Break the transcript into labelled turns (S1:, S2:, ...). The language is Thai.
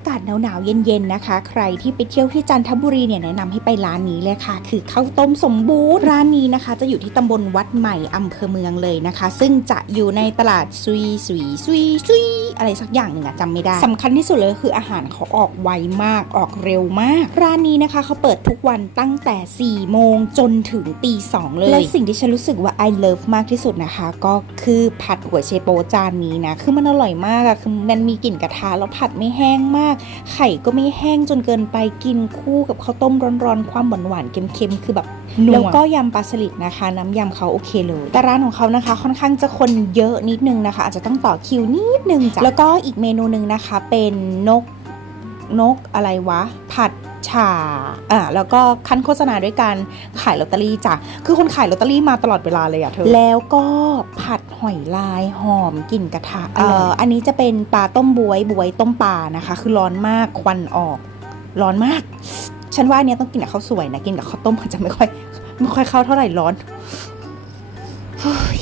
S1: อากาศหนาวๆเย็นๆนะคะ ใครที่ไปเที่ยวที่จันทบุรีเนี่ยแนะนำให้ไปร้านนี้เลยค่ะ คือข้าวต้มสมบูรณ์ร้านนี้นะคะ จะอยู่ที่ตำบลวัดใหม่อำเภอเมืองเลยนะคะ ซึ่งจะอยู่ในตลาดซุยซุยซุยซุยอะไรสักอย่างหนึ่งอะจำไม่ได้สำคัญที่สุดเลยคืออาหารเขาออกไวมากออกเร็วมาก ร้านนี้นะคะเขาเปิดทุกวันตั้งแต่4โมงจนถึงตีสองเลย และสิ่งที่ฉันรู้สึกว่า I love มากที่สุดนะคะ ก็คือผัดหัวเชโปจานนี้นะ คือมันอร่อยมากอะคือมันมีกลิ่นกระทะแล้วผัดไม่แห้งมากไข่ก็ไม่แห้งจนเกินไปกินคู่กับข้าวต้มร้อนๆ ความหวานๆเค็มๆ คือแบบ
S2: นัว
S1: แล้วก็ยำปลาสลิดนะคะ น้ำยำเขาโอเคเลย แต่ร้านของเขานะคะ ค่อนข้างจะคนเยอะนิดนึงนะคะ อาจจะต้องต่อคิวนิดนึงจ้ะแล้วก็อีกเมนูหนึ่งนะคะ เป็นนกนกอะไรวะ ผัด ฉ่าอ่าแล้วก็คั้นโฆษณาด้วยการขายลอตเตอรี่จ้ะคือคนขายลอตเตอรี่มาตลอดเวลาเลยอะเธอแล้วก็ผัดหอยลายหอมกลิ่นกระทะเอ่ออันนี้จะเป็นปลาต้มบวยบวยต้มปลานะคะ คือร้อนมากควันออก ร้อนมาก ฉันว่าอันเนี้ยต้องกินกับข้าวสวยนะกินกับข้าวต้มมันจะไม่ค่อยไม่ค่อยเข้าเท่าไหร่ร้อนเฮ้ย